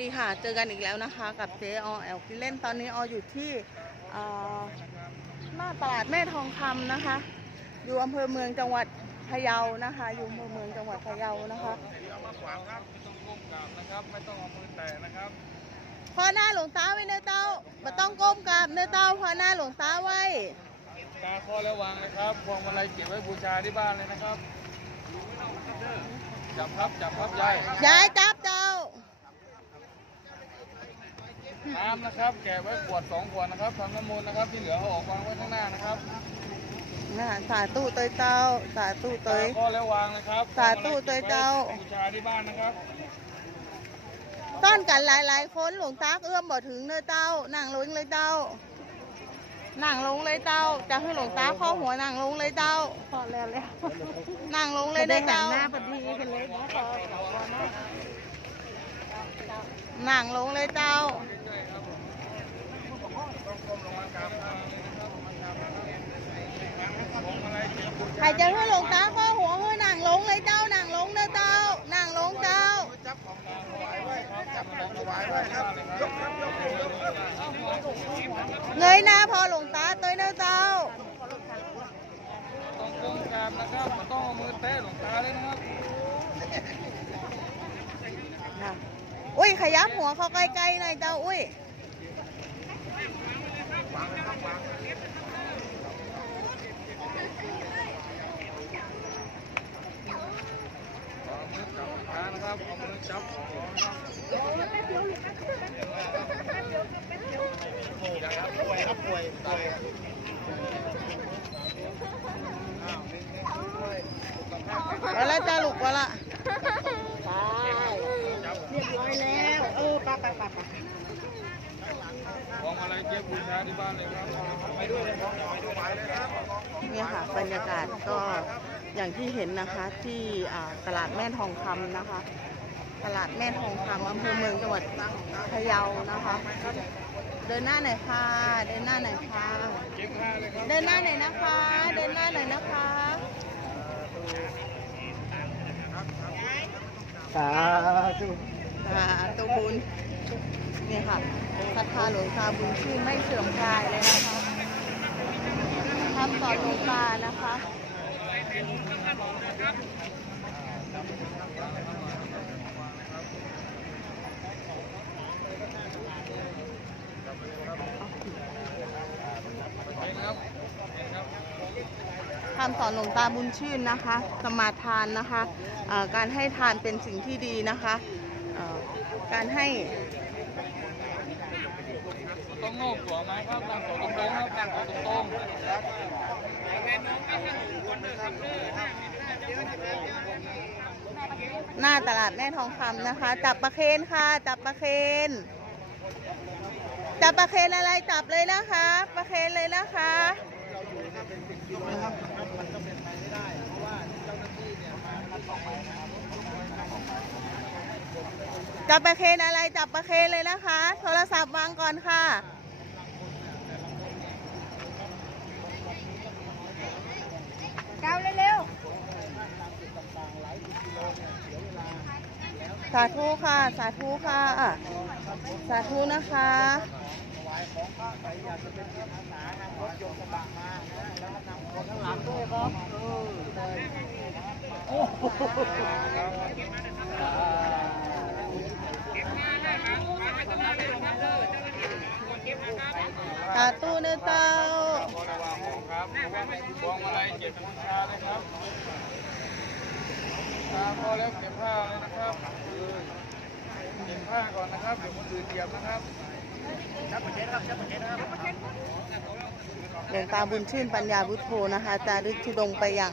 ดีค่ะ เจอกันอีกแล้วนะคะ กับเจอแอลกินเล่นตอนนี้อออยู่ที่เอ่อหน้าตลาดแม่ทองคำนะคะ อยู่อำเภอเมืองจังหวัดพะเยานะคะ อยู่อำเภอเมืองจังหวัดพะเยานะคะเอามาขวางครับไม่ต้องก้มกราบนะครับไม่ต้องเอามือแตะนะครับพอหน้าหลวงตาไว้เนื้อเต้าไม่ต้องก้มกราบเนื้อเต้าพอหน้าหลวงตาไว้กาข้อแล้ววางเลยครับพวงมาลัยเก็บไว้บูชาที่บ้านเลยนะครับจับครับจับครับยายย้ายจับเจ้า น้ำนะครับแกะไว้ขวดสองขวดนะครับทำน้ำมนต์นะครับที่เหลือเอาออกวางไว้ข้างหน้านะครับน่ะสาธุตัวเจ้า สาธุตัวกาข้อแล้ววางเลยครับสาธุตัวเจ้าพวงมลัยก็บไว้บูชาที่บ้านนะครับต้อนกันหลายๆคนหลวงตาเอื้อมบ่ถึงเนื้อเต้านั่งลงเลยเจ้านั่งลงเลยเจ้า จะให้หลวงตาข้อหัวนั่งลงเลยเจ้าพอแล้วแล้วนั่งลงเลยเด้อเจ้านั่งลงเลยเจ้าต้องก้มลงมากราบเท้าเลยนะครับมากราบเท้าพวงมาลัยเก็บบู ใครชาจะให้หลวงตาข้อหัวให้นั่งลงเลยเจ้านั่งลงเด้อเจ้านั่งลงเจ้าจับของกลางถวายไว้ครับจับของถวายไว้ครับยกครับยกยกครับเงยหน้าพอหลวงตาตัวเด้อเจ้าต้องก้มกราบนะครับไม่ต้องเอามือแตะหลวงตาเลยนะครับค่ะอุ้ยขยับหัวเข้าใกล้ๆหน่อยเจ้าอุ้ย เอามือจับหลวงตา นะครับเอามือจับของนะครับเอาละจ้าลูกว่าละของอะไรเก็บบูชาที่บ้านเลยครับไปด้วยเลยครับไปด้วยเลยครับเนี่ยค่ะบรรยากาศก็อย่างที่เห็นนะคะที่ตลาดแม่ทองคำนะคะ ตลาดแม่ทองคำอำเภอเมืองจังหวัดพะเยานะคะ เดินหน้าหน่อยค่ะ เดินหน้าหน่อยค่ะเก็บผ้าเลยครับเดินหน้าหน่อยนะคะ เดินหน้าหน่อยนะคะสาธุอ่าตัวบุญเนี่ยค่ะศรัทธาหลวงตาบุญชื่นไม่เสื่อมคลายเลยนะคะทำต่อหลวงตานะคะเห็น คำสอนหลวงตาบุญชื่นนะคะ สมาทานนะคะเอ่อการให้ทานเป็นสิ่งที่ดีนะคะเอ่อการให้ต้องโน้มตัวไหมครับตั้งตัวตรงๆครับตั้งตัวตรงๆครับ หน้าตลาดแม่ทองคำนะคะ จับประเคนค่ะ จับประเคนจับประเคนอะไรจับเลยนะคะประเคนเลยนะคะจับประเคนอะไรจับประเคนเลยนะคะ โทรศัพท์วางก่อนค่ะ ก้าวเร็ว สาธุค่ะ สาธุค่ะ สาธุนะคะสาธุเนื้อเต้าครับพวงมาลัยเก็บบูชาเลยครับตาพอแล้วเก็บผ้าเลยนะครับ ผ้าก่อนนะครับ เดี๋ยวคนอื่นเหยียบนะครับชับประเช็ดครับชับประเช็ดครับหลวงตาบุญชื่นปัญญาวุฒโธนะคะจารึกธุดงค์ไปยัง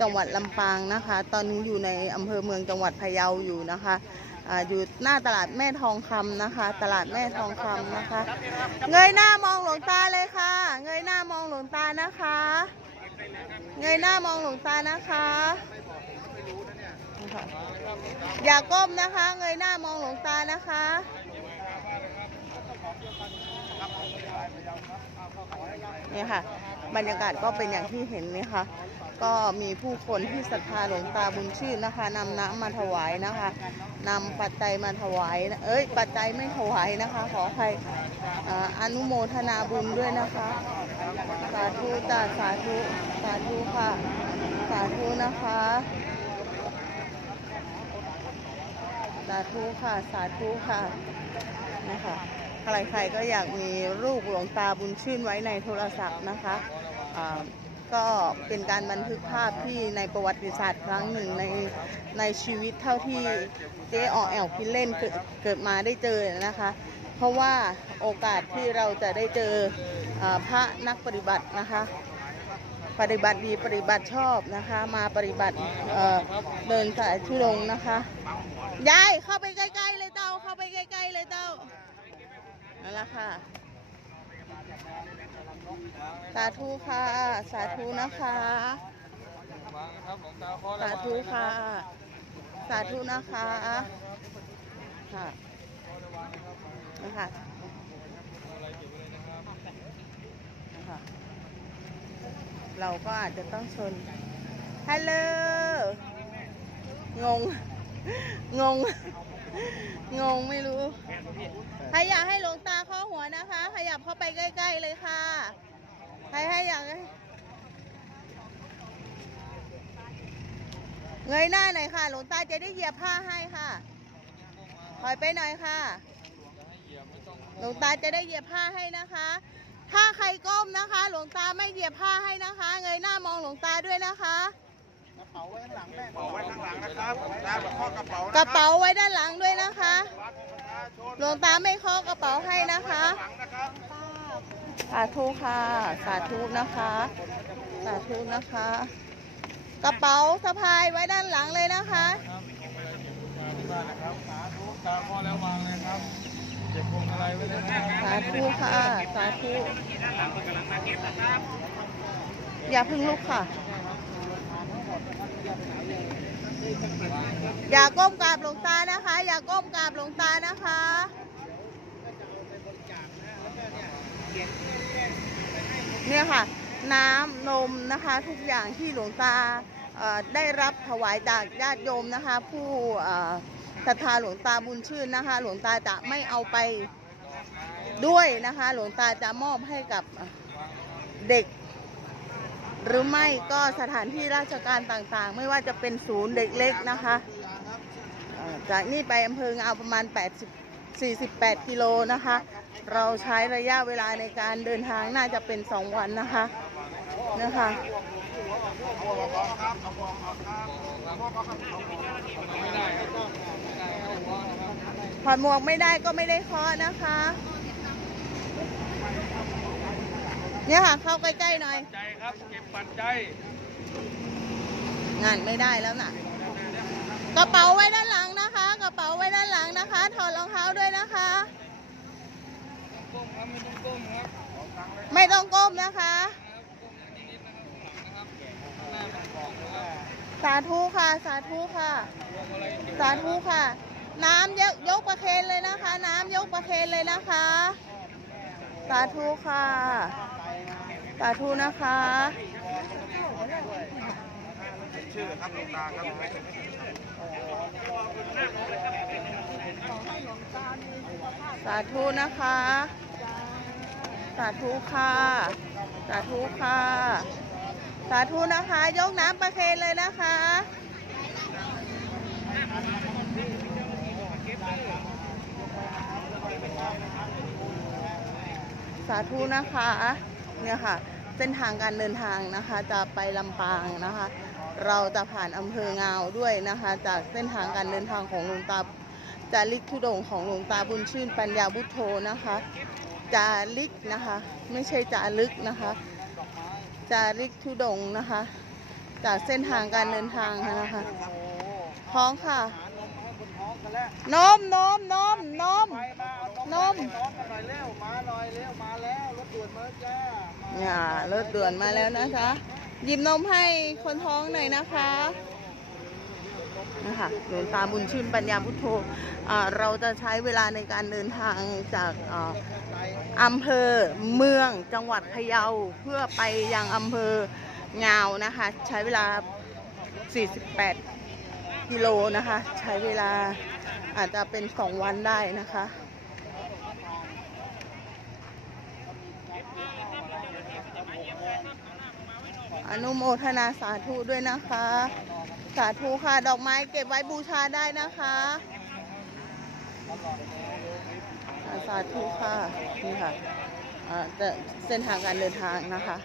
จังหวัดลำปางนะคะ ตอนนี้อยู่ในอำเภอเมืองจังหวัดพะเยาอยู่นะคะอาอยู่หน้าตลาดแม่ทองคำนะคะ ตลาดแม่ทองคำนะคะ เงยหน้ามองหลวงตาเลยค่ะ เงยหน้ามองหลวงตานะคะ เงยหน้ามองหลวงตานะคะนะ คะอย่าก้มนะคะ เงยหน้ามองหลวงตานะคะนี่ค่ะ บรรยากาศก็เป็นอย่างที่เห็นนี่ค่ะ ก็มีผู้คนที่ศรัทธาหลวงตาบุญชื่นนะคะนำน้ำมาถวายนะคะนำปัจจัยมาถวายนะเอ้ย ปัจจัยไม่ถวายนะคะ ขออภัยอ่าอนุโมทนาบุญด้วยนะคะ สาธุจ้าสาธุ สาธุค่ะ สาธุนะคะ สาธุค่ะ สาธุค่ะนะคะใครๆก็อยากมีรูปหลวงตาบุญชื่นไว้ในโทรศัพท์นะคะก็เป็นการบันทึกภาพที่ในประวัติศาสตร์ครั้งหนึ่งในในชีวิตเท่าที่เจ๊ออแอลพิเล่นเกิดเกิดมาได้เจอนะคะ เพราะว่าโอกาสที่เราจะได้เจออพระนักปฏิบัตินะคะปฏิบัติดีปฏิบัติชอบนะคะ มาปฏิบัติเเดินสายทุดงนะคะ ยายเข้าไปใกล้ๆเลยเต้าเข้าไปใกล้ๆเลยเต้านั่นแหละค่ะ สาธุค่ะ สาธุนะคะ สาธุค่ะ สาธุนะคะค่ะนะคะนะคะเราก็อาจจะต้องชนฮัลโหลงง งง งงไม่รู้ ใครอยากให้หลวงตาข้อหัวนะคะ ขยับเข้าไปใกล้ ๆ เลยค่ะ ใครให้อยากเงยหน้าหน่อยค่ะ หลวงตาจะได้เหยียบผ้าให้ค่ะถอยไปหน่อยค่ะ หลวงตาจะได้เหยียบผ้าให้นะคะ ถ้าใครก้มนะคะ หลวงตาไม่เหยียบผ้าให้นะคะ เงยหน้ามองหลวงตาด้วยนะคะ เอาไว้ข้างหลังนะครับตาแบบข้อกระเป๋ากระเป๋าไว้ด้านหลังด้วยนะคะหลวงตาไม่เคาะกระเป๋าให้นะคะสาธุค่ะ สาธุนะคะ สาธุนะคะ กระเป๋าสะพายไว้ด้านหลังเลยนะคะครับมาที่บ้านนะครับสาธุตาพอแล้ววางเลยครับเก็บพวงอะไรไว้เลยสาธุค่ะ สาธุอย่าพึ่งลุกค่ะ อย่าก้มกราบหลวงตานะคะ อย่าก้มกราบหลวงตานะคะเนี่ยค่ะ น้ำนมนะคะทุกอย่างที่หลวงตาเอ่อได้รับถวายจากญาติโยมนะคะ ผู้เอ่อศรัทธาหลวงตาบุญชื่นนะคะ หลวงตาจะไม่เอาไปด้วยนะคะ หลวงตาจะมอบให้กับเด็ก หรือไม่ก็สถานที่ราชการต่างๆ ไม่ว่าจะเป็นศูนย์เด็กเล็กนะคะ จากนี่ไปอำเภองาวประมาณ 80 48 กิโลนะคะ เราใช้ระยะเวลาในการเดินทางน่าจะเป็น 2 วันนะคะนะคะถอดหมวกไม่ได้ก็ไม่ได้เคาะนะคะ เนี่ยค่ะ เข้าใกล้ๆหน่อย ใจครับ เก็บปัจจัยงานไม่ได้แล้วน่ะ กระเป๋าไว้ด้านหลังนะคะ กระเป๋าไว้ด้านหลังนะคะ ถอดรองเท้าด้วยนะคะ ก้มครับไม่ต้องก้มครับไม่ต้องก้มนะคะสาธุค่ะ สาธุค่ะสาธุค่ะ น้ำยกยกประเคนเลยนะคะ น้ำยกประเคนเลยนะคะ สาธุค่ะ สาธุนะคะ ชื่อครับหลวงตาครับ สาธุนะคะ สาธุค่ะ สาธุค่ะ สาธุนะคะ ยกน้ำประเคนเลยนะคะสาธุนะคะ เนี่ยค่ะ เส้นทางการเดินทางนะคะ จะไปลำปางนะคะ เราจะผ่านอำเภองาวด้วยนะคะ จากเส้นทางการเดินทางของหลวงตาจาริกทุดงค์ของหลวงตาบุญชื่นปัญญาบุตโธนะคะจาริกนะคะ ไม่ใช่จารึกนะคะ จาริกทุดงค์นะคะ จากเส้นทางการเดินทางนะคะท้องค่ะนมนมนมนมนมน้องกันหน่อยเร็วมาหน่อยเร็วมาแล้วรถด่วนมาแล้วจ้าเนี่ยรถด่วนมาแล้วนะคะ หยิบนมให้คนท้องหน่อยนะคะนะคะหลวงตาบุญชื่นปัญญาพุทโธเราจะใช้เวลาในการเดินทางจากออำเภอเมืองจังหวัดพะเยาเพื่อไปยังอำเภองาวนะคะ ใช้เวลา 48 กิโลนะคะ ใช้เวลาอาจจะเป็น 2 วันได้นะคะ อนุโมทนาสาธุด้วยนะคะ สาธุค่ะ ดอกไม้เก็บไว้บูชาได้นะคะสาธุค่ะ นี่ค่ะอ่าแต่เส้นทางการเดินทางนะคะ